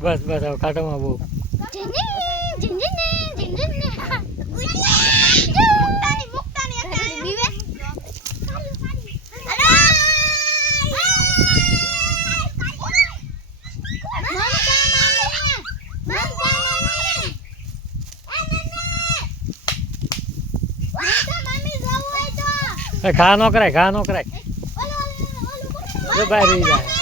બસ બસ હવે કાંટોમાં બહુ ઘા નો કરાય જો બહાર રહી જાય